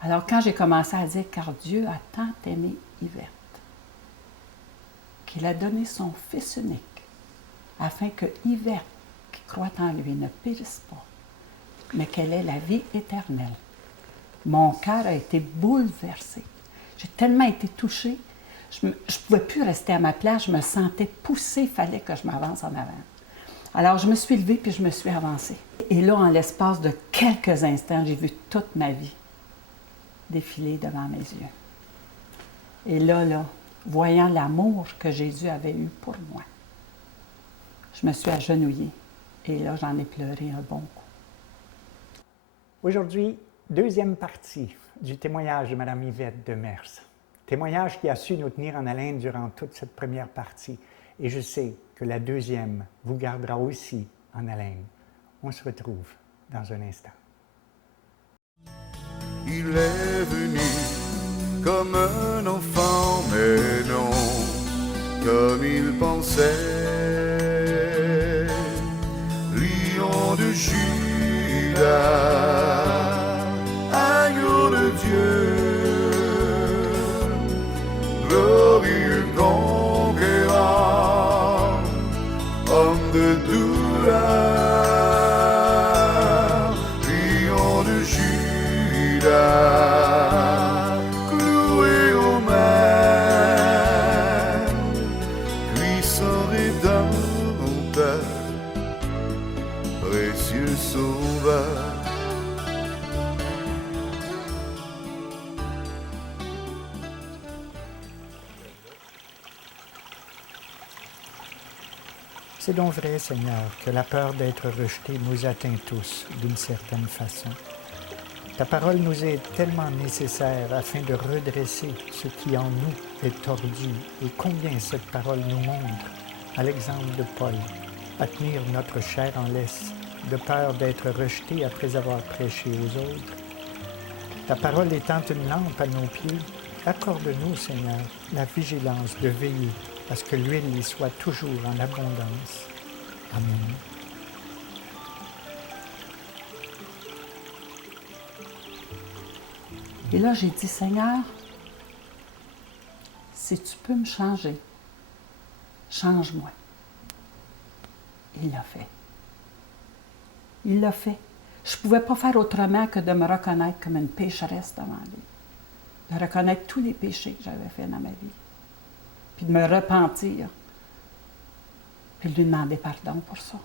Alors quand j'ai commencé à dire « Car Dieu a tant aimé Yvette, qu'il a donné son Fils unique, afin que Yvette, qui croit en lui, ne périsse pas, mais qu'elle ait la vie éternelle. » Mon cœur a été bouleversé. J'ai tellement été touchée, je ne pouvais plus rester à ma place, je me sentais poussée, il fallait que je m'avance en avant. Alors je me suis levée puis je me suis avancée. Et là, en l'espace de quelques instants, j'ai vu toute ma vie défiler devant mes yeux. Et là, voyant l'amour que Jésus avait eu pour moi, je me suis agenouillée. Et là, j'en ai pleuré un bon coup. Aujourd'hui, deuxième partie du témoignage de Mme Yvette Demers. Témoignage qui a su nous tenir en haleine durant toute cette première partie. Et je sais que la deuxième vous gardera aussi en haleine. On se retrouve dans un instant. Il est venu comme un enfant, mais non comme il pensait. Lion de Juda, agneau de Dieu, glorieux conquérant, homme de douleur, lion de Juda, cloué aux mains, puissant rédempteur, précieux sauveur. C'est donc vrai, Seigneur, que la peur d'être rejeté nous atteint tous d'une certaine façon. Ta parole nous est tellement nécessaire afin de redresser ce qui en nous est tordu et combien cette parole nous montre, à l'exemple de Paul, à tenir notre chair en laisse, de peur d'être rejeté après avoir prêché aux autres. Ta parole étant une lampe à nos pieds, accorde-nous, Seigneur, la vigilance de veiller à ce que l'huile y soit toujours en abondance. Amen. Et là, j'ai dit, Seigneur, si tu peux me changer, change-moi. Il l'a fait. Il l'a fait. Je ne pouvais pas faire autrement que de me reconnaître comme une pécheresse devant lui. De reconnaître tous les péchés que j'avais faits dans ma vie. Puis de me repentir. Puis de lui demander pardon pour ça.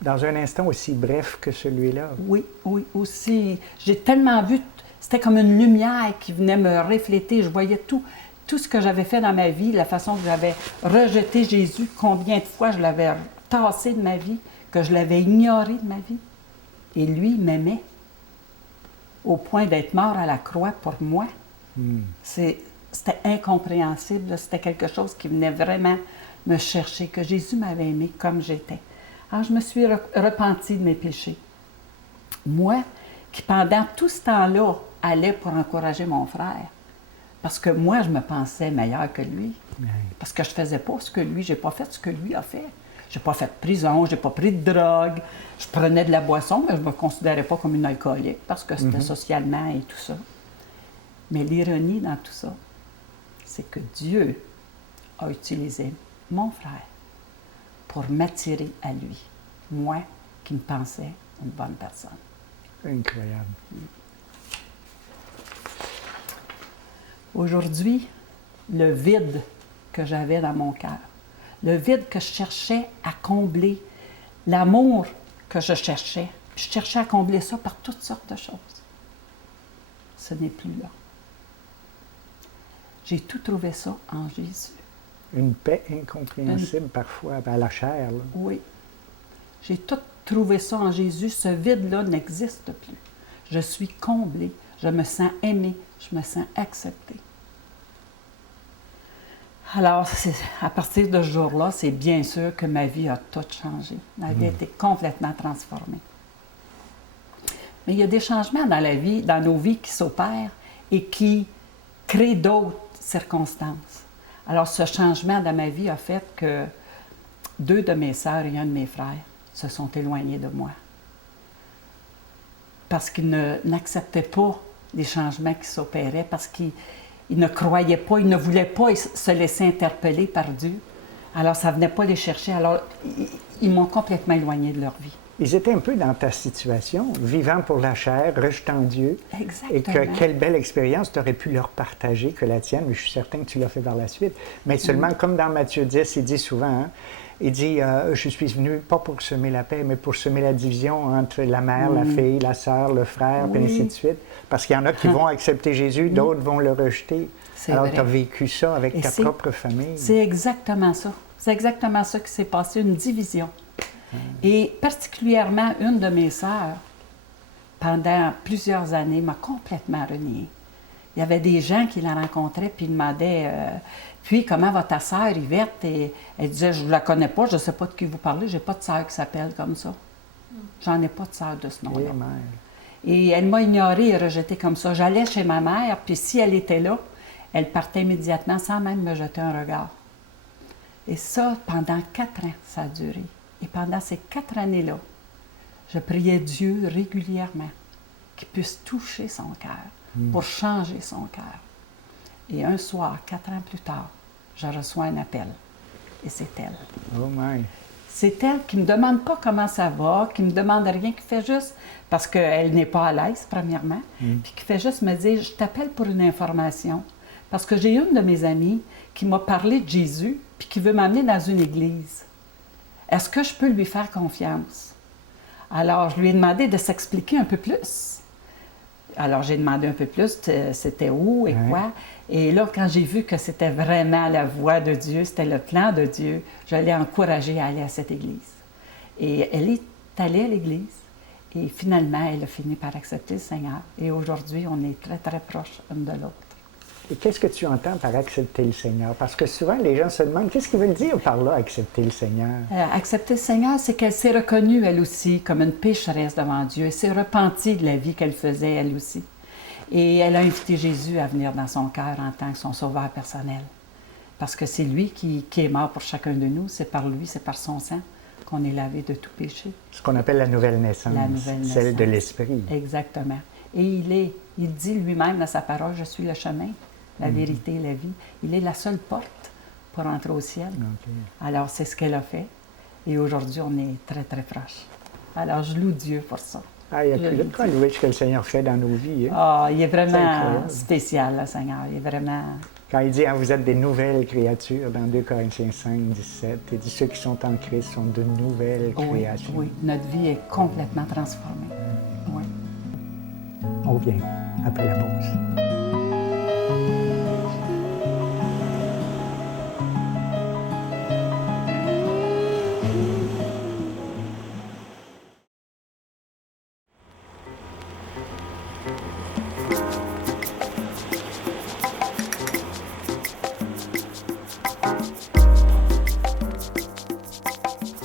Dans un instant aussi bref que celui-là. Oui, aussi. J'ai tellement vu, c'était comme une lumière qui venait me refléter. Je voyais tout ce que j'avais fait dans ma vie, la façon que j'avais rejeté Jésus, combien de fois je l'avais tassé de ma vie, que je l'avais ignoré de ma vie. Et lui m'aimait au point d'être mort à la croix pour moi. C'était incompréhensible, c'était quelque chose qui venait vraiment me chercher, que Jésus m'avait aimé comme j'étais. Alors je me suis repentie de mes péchés. Moi, qui pendant tout ce temps-là, allais pour encourager mon frère, parce que moi, je me pensais meilleure que lui, parce que je ne faisais pas ce que lui, je n'ai pas fait ce que lui a fait. Je n'ai pas fait de prison, je n'ai pas pris de drogue, je prenais de la boisson, mais je ne me considérais pas comme une alcoolique, parce que c'était socialement et tout ça. Mais l'ironie dans tout ça, c'est que Dieu a utilisé mon frère pour m'attirer à lui, moi qui me pensais une bonne personne. Incroyable. Aujourd'hui, le vide que j'avais dans mon cœur, le vide que je cherchais à combler, l'amour que je cherchais à combler ça par toutes sortes de choses. Ce n'est plus là. J'ai tout trouvé ça en Jésus. Une paix incompréhensible parfois à la chair. Là. Oui. J'ai tout trouvé ça en Jésus. Ce vide-là n'existe plus. Je suis comblée. Je me sens aimée. Je me sens acceptée. Alors, à partir de ce jour-là, c'est bien sûr que ma vie a tout changé. Ma vie a été complètement transformée. Mais il y a des changements dans la vie, dans nos vies qui s'opèrent et qui créent d'autres circonstances. Alors, ce changement dans ma vie a fait que 2 de mes sœurs et un de mes frères se sont éloignés de moi. Parce qu'ils n'acceptaient pas les changements qui s'opéraient parce qu'ils ne croyaient pas, ils ne voulaient pas se laisser interpeller par Dieu. Alors, ça ne venait pas les chercher. Alors, ils m'ont complètement éloigné de leur vie. Ils étaient un peu dans ta situation, vivant pour la chair, rejetant Dieu. Exactement. Et que quelle belle expérience tu aurais pu leur partager que la tienne, mais je suis certain que tu l'as fait par la suite. Mais seulement, comme dans Matthieu 10, il dit souvent, hein, il dit, je suis venu pas pour semer la paix, mais pour semer la division entre la mère, la fille, la sœur, le frère, puis ainsi de suite. Parce qu'il y en a qui vont accepter Jésus, d'autres vont le rejeter. Alors, tu as vécu ça avec ta propre famille. C'est exactement ça. C'est exactement ça qui s'est passé, une division. Et particulièrement, une de mes sœurs, pendant plusieurs années, m'a complètement reniée. Il y avait des gens qui la rencontraient puis ils demandaient puis comment va ta sœur Yvette? Et elle disait, je ne la connais pas, je ne sais pas de qui vous parlez, je n'ai pas de sœur qui s'appelle comme ça. J'en ai pas de sœur de ce nom-là. Et elle m'a ignorée et rejetée comme ça. J'allais chez ma mère, puis si elle était là, elle partait immédiatement sans même me jeter un regard. Et ça, pendant 4 ans, ça a duré. Et pendant ces 4 années-là, je priais Dieu régulièrement qu'il puisse toucher son cœur pour changer son cœur. Et un soir, 4 ans plus tard, je reçois un appel. Et c'est elle. Oh my! C'est elle qui ne me demande pas comment ça va, qui ne me demande rien, qui fait juste, parce qu'elle n'est pas à l'aise, premièrement, puis qui fait juste me dire, je t'appelle pour une information. Parce que j'ai une de mes amies qui m'a parlé de Jésus, puis qui veut m'amener dans une église. Est-ce que je peux lui faire confiance? Alors, je lui ai demandé de s'expliquer un peu plus. Alors, j'ai demandé un peu plus, c'était où et quoi. Et là, quand j'ai vu que c'était vraiment la voix de Dieu, c'était le plan de Dieu, je l'ai encouragée à aller à cette église. Et elle est allée à l'église. Et finalement, elle a fini par accepter le Seigneur. Et aujourd'hui, on est très, très proches l'une de l'autre. Et qu'est-ce que tu entends par accepter le Seigneur? Parce que souvent, les gens se demandent, qu'est-ce qu'ils veulent dire par là, accepter le Seigneur? Accepter le Seigneur, c'est qu'elle s'est reconnue, elle aussi, comme une pécheresse devant Dieu. Elle s'est repentie de la vie qu'elle faisait, elle aussi. Et elle a invité Jésus à venir dans son cœur en tant que son sauveur personnel. Parce que c'est lui qui est mort pour chacun de nous. C'est par lui, c'est par son sang qu'on est lavé de tout péché. Ce qu'on appelle la nouvelle naissance, celle de l'Esprit. Exactement. Et il dit lui-même dans sa parole, « Je suis le chemin, la vérité et la vie. » Il est la seule porte pour entrer au ciel. Okay. Alors, c'est ce qu'elle a fait. Et aujourd'hui, on est très, très proches. Alors, je loue Dieu pour ça. Ah, il y a plus de quoi louer ce que le Seigneur fait dans nos vies. Hein? Ah, il est vraiment spécial, le Seigneur. Il est vraiment... Quand il dit, vous êtes des nouvelles créatures, dans 2 Corinthiens 5, 17, il dit, ceux qui sont en Christ sont de nouvelles créatures. Oui, notre vie est complètement transformée. Oui. On revient après la pause.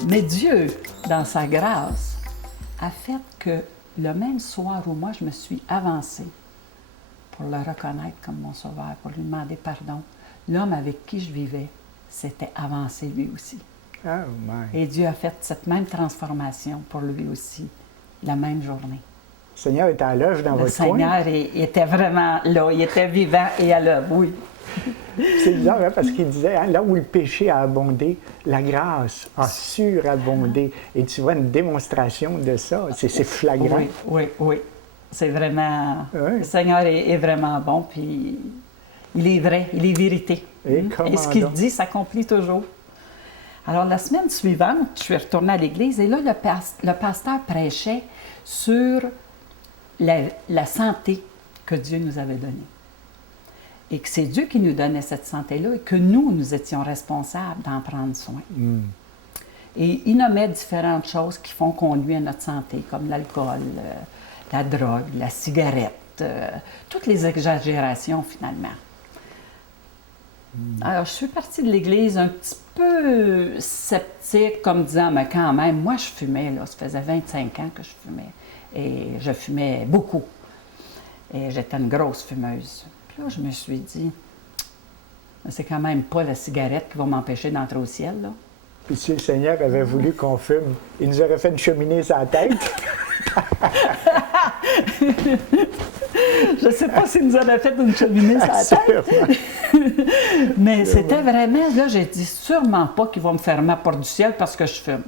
Mais Dieu, dans sa grâce, a fait que le même soir où moi je me suis avancée pour le reconnaître comme mon sauveur, pour lui demander pardon, l'homme avec qui je vivais s'était avancé lui aussi. Oh my. Et Dieu a fait cette même transformation pour lui aussi, la même journée. Le Seigneur était à l'œuvre dans votre coin? Le Seigneur était vraiment là, il était vivant et à l'œuvre, oui. C'est bizarre, hein, parce qu'il disait, hein, là où le péché a abondé, la grâce a surabondé. Et tu vois une démonstration de ça, c'est flagrant. Oui. C'est vraiment... Oui. Le Seigneur est vraiment bon, puis il est vrai, il est vérité. Et ce qu'il dit s'accomplit toujours. Alors, la semaine suivante, je suis retournée à l'église, et là, le pasteur prêchait sur la santé que Dieu nous avait donnée. Et que c'est Dieu qui nous donnait cette santé-là et que nous étions responsables d'en prendre soin. Et il nommait différentes choses qui font qu'on nuit à notre santé, comme l'alcool, la drogue, la cigarette, toutes les exagérations finalement. Alors, je suis partie de l'église un petit peu sceptique, comme disant, mais quand même, moi je fumais, là, ça faisait 25 ans que je fumais. Et je fumais beaucoup. Et j'étais une grosse fumeuse. Là, je me suis dit, c'est quand même pas la cigarette qui va m'empêcher d'entrer au ciel, là. Puis si le Seigneur avait voulu qu'on fume, il nous aurait fait une cheminée sur la tête. Je ne sais pas s'il nous en a fait une cheminée sur la tête. Mais c'était vraiment, là, j'ai dit sûrement pas qu'il va me fermer la porte du ciel parce que je fume.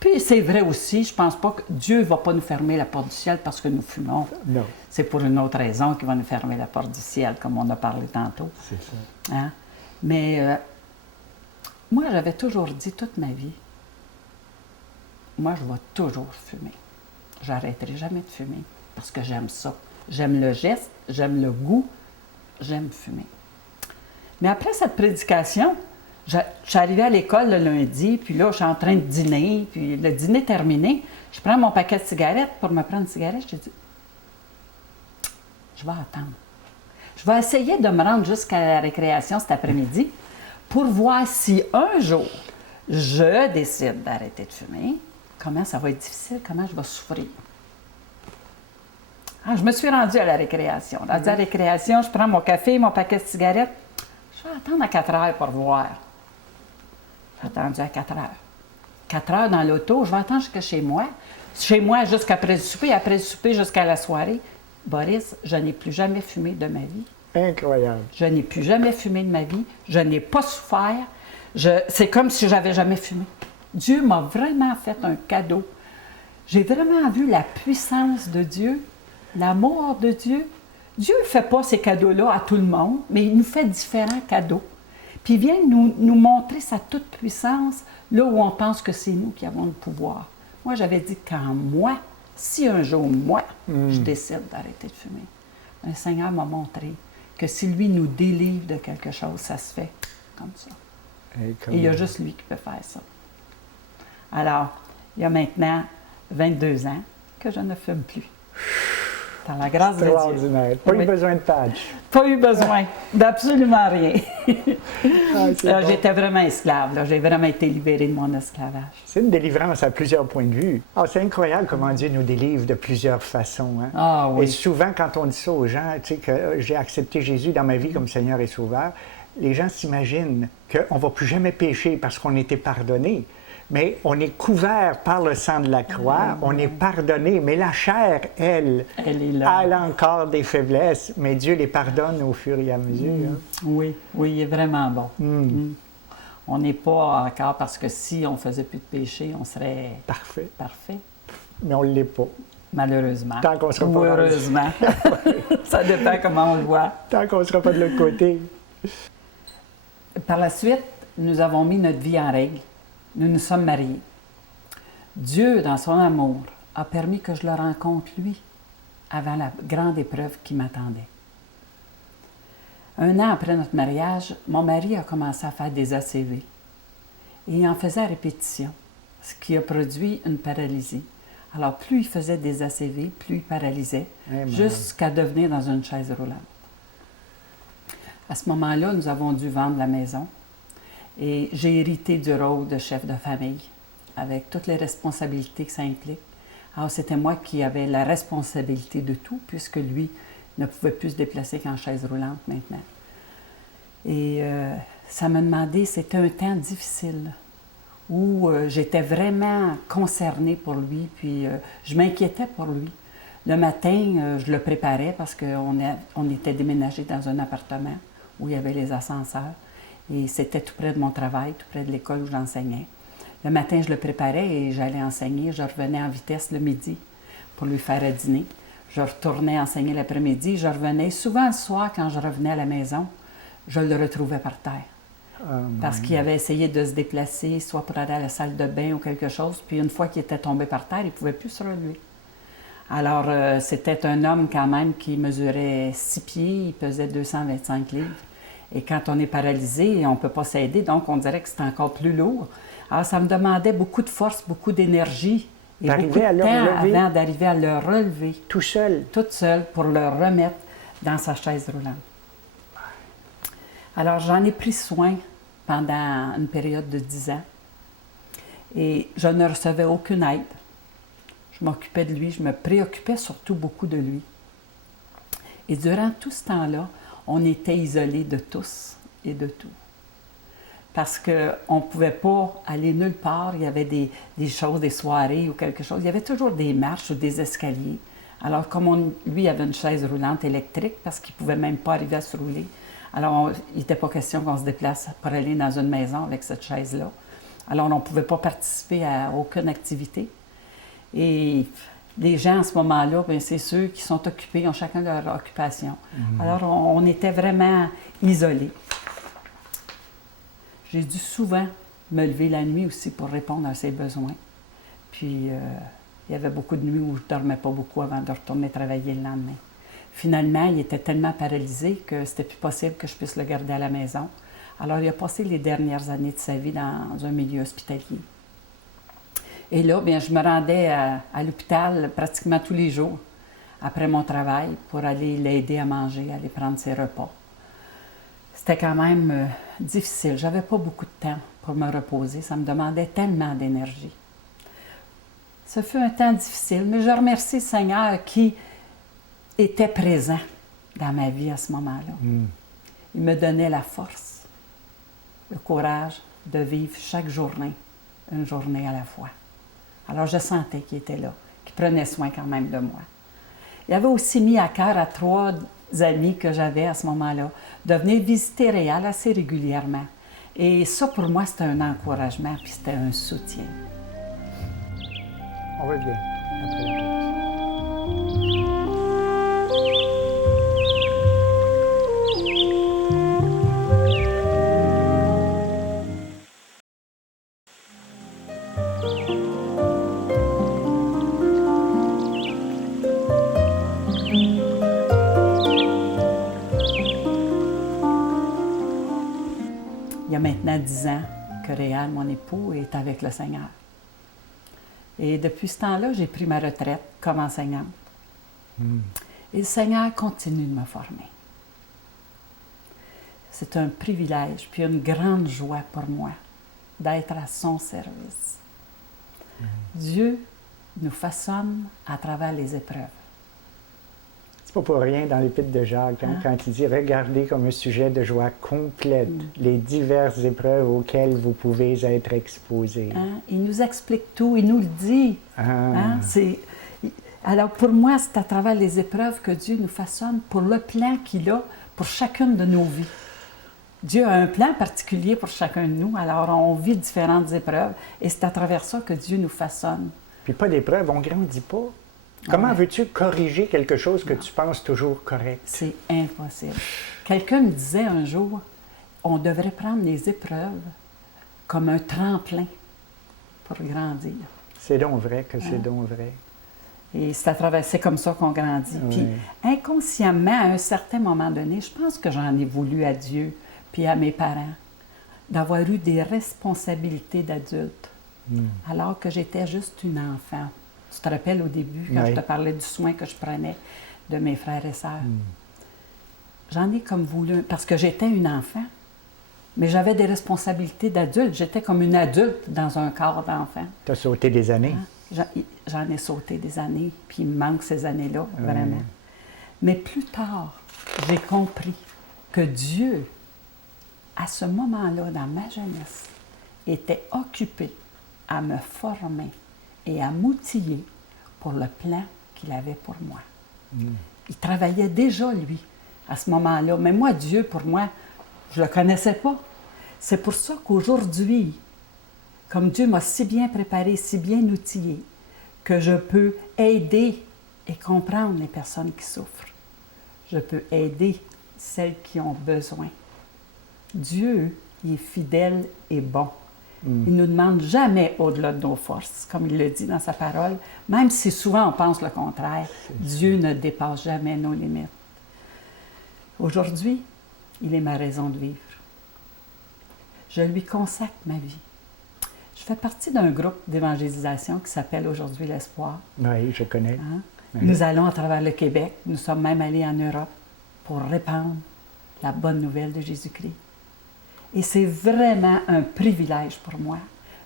Puis c'est vrai aussi, je pense pas que Dieu ne va pas nous fermer la porte du ciel parce que nous fumons. Non. C'est pour une autre raison qu'il va nous fermer la porte du ciel, comme on a parlé tantôt. C'est ça. Hein? Mais moi, j'avais toujours dit toute ma vie, moi, je vais toujours fumer. J'arrêterai jamais de fumer parce que j'aime ça. J'aime le geste, j'aime le goût, j'aime fumer. Mais après cette prédication, je suis arrivée à l'école le lundi, puis là, je suis en train de dîner, puis le dîner terminé, je prends mon paquet de cigarettes pour me prendre une cigarette, je dis, je vais attendre. Je vais essayer de me rendre jusqu'à la récréation cet après-midi pour voir si un jour, je décide d'arrêter de fumer, comment ça va être difficile, comment je vais souffrir. Ah, je me suis rendue à la récréation. À la récréation, je prends mon café, mon paquet de cigarettes. Je vais attendre à 4 heures pour voir. J'ai attendu à 4 heures. 4 heures dans l'auto, je vais attendre jusqu'à chez moi. Chez moi, jusqu'après le souper, après le souper, jusqu'à la soirée. Boris, je n'ai plus jamais fumé de ma vie. Incroyable. Je n'ai plus jamais fumé de ma vie. Je n'ai pas souffert. C'est comme si j'avais jamais fumé. Dieu m'a vraiment fait un cadeau. J'ai vraiment vu la puissance de Dieu, l'amour de Dieu. Dieu ne fait pas ces cadeaux-là à tout le monde, mais il nous fait différents cadeaux. Puis il vient nous montrer sa toute-puissance là où on pense que c'est nous qui avons le pouvoir. Moi, j'avais dit quand moi, si un jour, moi, je décide d'arrêter de fumer, le Seigneur m'a montré que si lui nous délivre de quelque chose, ça se fait comme ça. Et il y a juste lui qui peut faire ça. Alors, il y a maintenant 22 ans que je ne fume plus. Dans la grâce de Dieu. Extraordinaire. Pas eu besoin de patch. Pas eu besoin d'absolument rien. Bon. J'étais vraiment esclave. Là. J'ai vraiment été libérée de mon esclavage. C'est une délivrance à plusieurs points de vue. C'est incroyable comment Dieu nous délivre de plusieurs façons. Hein? Ah oui. Et souvent, quand on dit ça aux gens, tu sais, que j'ai accepté Jésus dans ma vie comme Seigneur et Sauveur, les gens s'imaginent qu'on ne va plus jamais pécher parce qu'on était pardonné. Mais on est couvert par le sang de la croix, on est pardonné, mais la chair, elle est là. Elle a encore des faiblesses, mais Dieu les pardonne au fur et à mesure. Hein. Oui, oui, il est vraiment bon. On n'est pas encore, parce que si on ne faisait plus de péché, on serait parfait. Mais on ne l'est pas. Malheureusement. Tant qu'on ne sera pas. Ou heureusement. Ça dépend comment on le voit. Tant qu'on ne sera pas de l'autre côté. Par la suite, nous avons mis notre vie en règle. Nous nous sommes mariés. Dieu, dans son amour, a permis que je le rencontre, lui, avant la grande épreuve qui m'attendait. 1 an après notre mariage, mon mari a commencé à faire des ACV. Et il en faisait à répétition, ce qui a produit une paralysie. Alors, plus il faisait des ACV, plus il paralysait, jusqu'à devenir dans une chaise roulante. À ce moment-là, nous avons dû vendre la maison. Et j'ai hérité du rôle de chef de famille, avec toutes les responsabilités que ça implique. Alors, c'était moi qui avais la responsabilité de tout, puisque lui ne pouvait plus se déplacer qu'en chaise roulante maintenant. Et ça m'a demandé, c'était un temps difficile, où j'étais vraiment concernée pour lui, puis je m'inquiétais pour lui. Le matin, je le préparais parce qu'on était déménagé dans un appartement où il y avait les ascenseurs. Et c'était tout près de mon travail, tout près de l'école où j'enseignais. Le matin, je le préparais et j'allais enseigner. Je revenais en vitesse le midi pour lui faire à dîner. Je retournais enseigner l'après-midi. Je revenais. Souvent, le soir, quand je revenais à la maison, je le retrouvais par terre. Parce qu'il avait essayé de se déplacer, soit pour aller à la salle de bain ou quelque chose. Puis une fois qu'il était tombé par terre, il ne pouvait plus se relever. Alors, c'était un homme quand même qui mesurait 6 pieds. Il pesait 225 livres. Et quand on est paralysé, on ne peut pas s'aider, donc on dirait que c'est encore plus lourd. Alors, ça me demandait beaucoup de force, beaucoup d'énergie et beaucoup de temps avant d'arriver à le relever. Tout seul? Toute seule, pour le remettre dans sa chaise roulante. Alors, j'en ai pris soin pendant une période de 10 ans. Et je ne recevais aucune aide. Je m'occupais de lui, je me préoccupais surtout beaucoup de lui. Et durant tout ce temps-là, on était isolés de tous et de tout. Parce qu'on ne pouvait pas aller nulle part. Il y avait des choses, des soirées ou quelque chose. Il y avait toujours des marches ou des escaliers Alors, comme lui avait une chaise roulante électrique, parce qu'il ne pouvait même pas arriver à se rouler, alors il n'était pas question qu'on se déplace pour aller dans une maison avec cette chaise-là. Alors, on ne pouvait pas participer à aucune activité. Et les gens, à ce moment-là, bien, c'est ceux qui sont occupés, ont chacun leur occupation. Alors, on était vraiment isolés. J'ai dû souvent me lever la nuit aussi pour répondre à ses besoins. Puis, il y avait beaucoup de nuits où je ne dormais pas beaucoup avant de retourner travailler le lendemain. Finalement, il était tellement paralysé que c'était plus possible que je puisse le garder à la maison. Alors, il a passé les dernières années de sa vie dans un milieu hospitalier. Et là, bien, je me rendais à l'hôpital pratiquement tous les jours après mon travail pour aller l'aider à manger, aller prendre ses repas. C'était quand même difficile. J'avais pas beaucoup de temps pour me reposer. Ça me demandait tellement d'énergie. Ce fut un temps difficile, mais je remercie le Seigneur qui était présent dans ma vie à ce moment-là. Il me donnait la force, le courage de vivre chaque journée, une journée à la fois. Alors je sentais qu'il était là, qu'il prenait soin quand même de moi. Il avait aussi mis à cœur à 3 amis que j'avais à ce moment-là de venir visiter Réal assez régulièrement. Et ça, pour moi, c'était un encouragement, puis c'était un soutien. On revient après la pause. Il y a maintenant 10 ans que Réal, mon époux, est avec le Seigneur. Et depuis ce temps-là, j'ai pris ma retraite comme enseignante. Et le Seigneur continue de me former. C'est un privilège, puis une grande joie pour moi d'être à son service. Dieu nous façonne à travers les épreuves. C'est pas pour rien dans l'Épître de Jacques, quand il dit « Regardez comme un sujet de joie complète les diverses épreuves auxquelles vous pouvez être exposés. Il nous explique tout, il nous le dit. Alors pour moi, c'est à travers les épreuves que Dieu nous façonne pour le plan qu'il a pour chacune de nos vies. Dieu a un plan particulier pour chacun de nous, alors on vit différentes épreuves et c'est à travers ça que Dieu nous façonne. Puis pas d'épreuve, on ne grandit pas. Comment veux-tu corriger quelque chose que tu penses toujours correct? C'est impossible. Quelqu'un me disait un jour, on devrait prendre les épreuves comme un tremplin pour grandir. C'est donc vrai que c'est donc vrai. Et c'est comme ça qu'on grandit. Oui. Puis inconsciemment, à un certain moment donné, je pense que j'en ai voulu à Dieu puis à mes parents d'avoir eu des responsabilités d'adulte alors que j'étais juste une enfant. Tu te rappelles au début, quand je te parlais du soin que je prenais de mes frères et sœurs. J'en ai comme voulu, parce que j'étais une enfant, mais j'avais des responsabilités d'adulte. J'étais comme une adulte dans un corps d'enfant. Tu as sauté des années. J'en ai sauté des années, puis il me manque ces années-là, vraiment. Mais plus tard, j'ai compris que Dieu, à ce moment-là, dans ma jeunesse, était occupé à me former et à m'outiller pour le plan qu'il avait pour moi. Il travaillait déjà, lui, à ce moment-là. Mais moi, Dieu, pour moi, je ne le connaissais pas. C'est pour ça qu'aujourd'hui, comme Dieu m'a si bien préparé, si bien outillé, que je peux aider et comprendre les personnes qui souffrent. Je peux aider celles qui ont besoin. Dieu, il est fidèle et bon. Il ne nous demande jamais au-delà de nos forces, comme il le dit dans sa parole, même si souvent on pense le contraire. Dieu ne dépasse jamais nos limites. Aujourd'hui, il est ma raison de vivre. Je lui consacre ma vie. Je fais partie d'un groupe d'évangélisation qui s'appelle Aujourd'hui l'Espoir. Oui, je connais. Nous allons à travers le Québec. Nous sommes même allés en Europe pour répandre la bonne nouvelle de Jésus-Christ. Et c'est vraiment un privilège pour moi.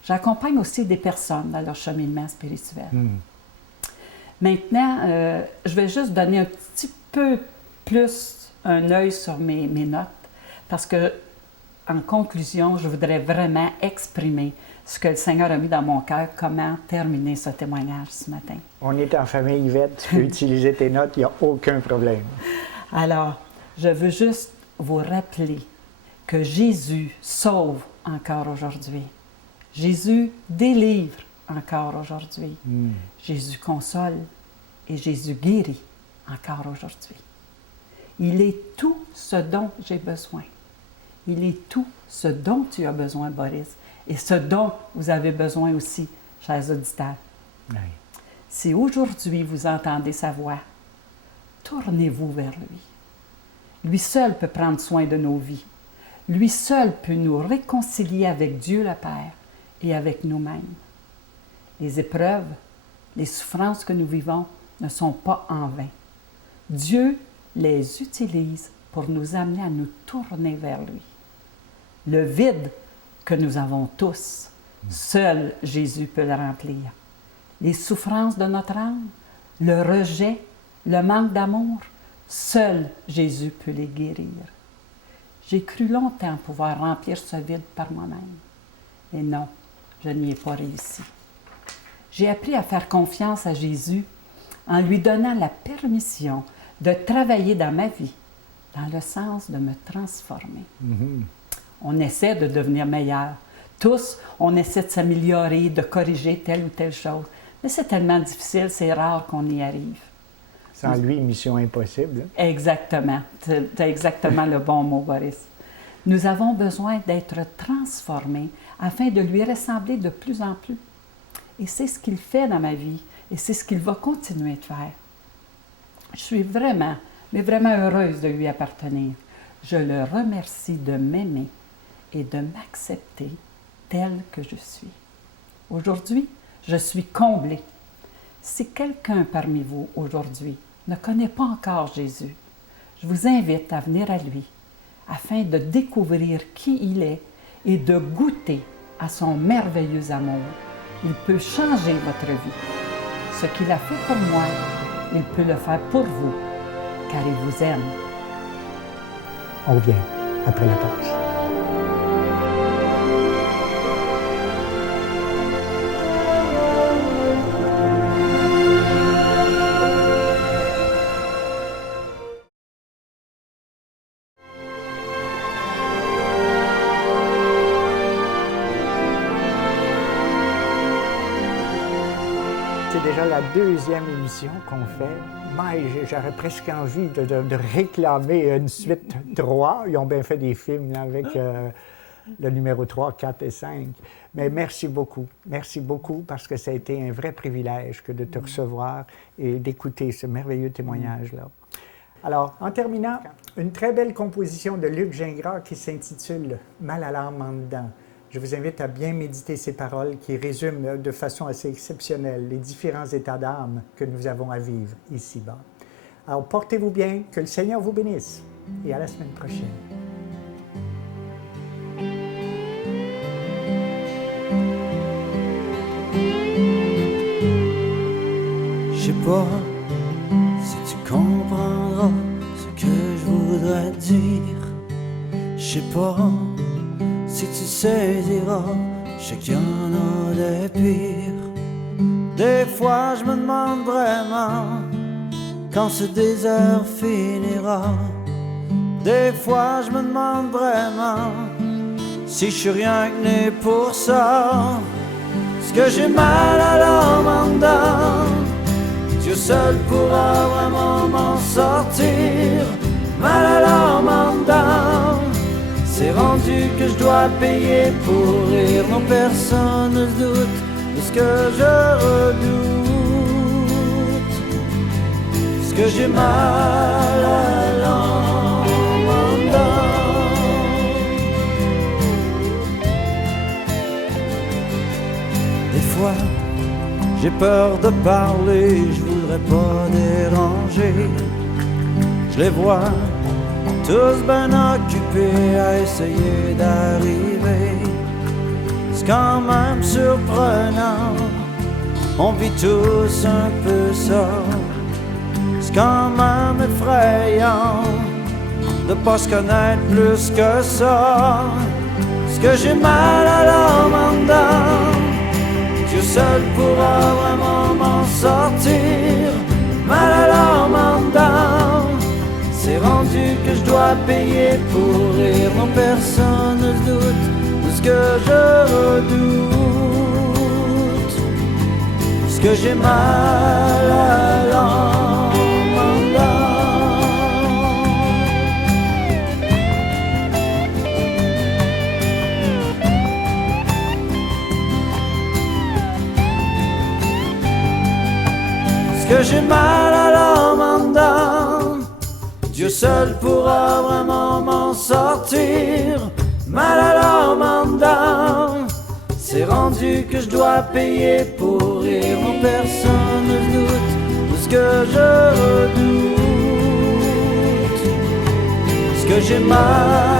J'accompagne aussi des personnes dans leur cheminement spirituel. Maintenant, je vais juste donner un petit peu plus un œil sur mes notes, parce que, en conclusion, je voudrais vraiment exprimer ce que le Seigneur a mis dans mon cœur, comment terminer ce témoignage ce matin. On est en famille, Yvette, tu peux utiliser tes notes, il n'y a aucun problème. Alors, je veux juste vous rappeler que Jésus sauve encore aujourd'hui. Jésus délivre encore aujourd'hui. Jésus console et Jésus guérit encore aujourd'hui. Il est tout ce dont j'ai besoin. Il est tout ce dont tu as besoin, Boris, et ce dont vous avez besoin aussi, chers auditeurs. Oui. Si aujourd'hui vous entendez sa voix, tournez-vous vers lui. Lui seul peut prendre soin de nos vies. Lui seul peut nous réconcilier avec Dieu le Père et avec nous-mêmes. Les épreuves, les souffrances que nous vivons ne sont pas en vain. Dieu les utilise pour nous amener à nous tourner vers lui. Le vide que nous avons tous, seul Jésus peut le remplir. Les souffrances de notre âme, le rejet, le manque d'amour, seul Jésus peut les guérir. J'ai cru longtemps pouvoir remplir ce vide par moi-même. Et non, je n'y ai pas réussi. J'ai appris à faire confiance à Jésus en lui donnant la permission de travailler dans ma vie, dans le sens de me transformer. On essaie de devenir meilleur. Tous, on essaie de s'améliorer, de corriger telle ou telle chose. Mais c'est tellement difficile, c'est rare qu'on y arrive. Sans lui, mission impossible. Exactement. C'est exactement le bon mot, Boris. Nous avons besoin d'être transformés afin de lui ressembler de plus en plus. Et c'est ce qu'il fait dans ma vie et c'est ce qu'il va continuer de faire. Je suis vraiment, mais vraiment heureuse de lui appartenir. Je le remercie de m'aimer et de m'accepter tel que je suis. Aujourd'hui, je suis comblée. Si quelqu'un parmi vous aujourd'hui ne connaît pas encore Jésus, je vous invite à venir à lui afin de découvrir qui il est et de goûter à son merveilleux amour. Il peut changer votre vie. Ce qu'il a fait pour moi, il peut le faire pour vous, car il vous aime. On revient après la pause. C'est déjà la deuxième émission qu'on fait. Mais j'aurais presque envie de réclamer une suite 3. Ils ont bien fait des films là, avec le numéro 3, 4 et 5. Mais merci beaucoup. Merci beaucoup parce que ça a été un vrai privilège que de te recevoir et d'écouter ce merveilleux témoignage-là. Alors, en terminant, une très belle composition de Luc Gingras qui s'intitule « Mal à l'âme en dedans ». Je vous invite à bien méditer ces paroles qui résument de façon assez exceptionnelle les différents états d'âme que nous avons à vivre ici-bas. Alors, portez-vous bien, que le Seigneur vous bénisse et à la semaine prochaine. Je sais pas si tu comprendras ce que je voudrais dire. Je sais pas si tu saisiras, je sais qu'il y en a des pires. Des fois je me demande vraiment quand ce désert finira. Des fois je me demande vraiment si je suis rien que né pour ça. Est-ce que j'ai mal à l'âme en dedans? Dieu seul pourra vraiment m'en sortir. Mal à l'âme en dedans, c'est rendu que je dois payer pour rire. Non, personne ne doute de ce que je redoute. Est-ce que j'ai mal à l'âme en dedans? Des fois, j'ai peur de parler, je voudrais pas déranger. Je les vois tous ben occupés à essayer d'arriver. C'est quand même surprenant, on vit tous un peu ça. C'est quand même effrayant de pas se connaître plus que ça. C'est que j'ai mal à l'âme en dedans. Dieu seul pourra vraiment m'en sortir. Mal à l'âme en dedans. C'est rendu que je dois payer pour rire. Non, personne ne doute de ce que je redoute. Parce que j'ai mal à l'âme en dedans. Parce que j'ai mal à l'âme en dedans. Dieu seul pourra vraiment m'en sortir. Mal à l'âme en dedans. C'est rendu que je dois payer pour rire. Non, personne ne doute de ce que je redoute. Parce que j'ai mal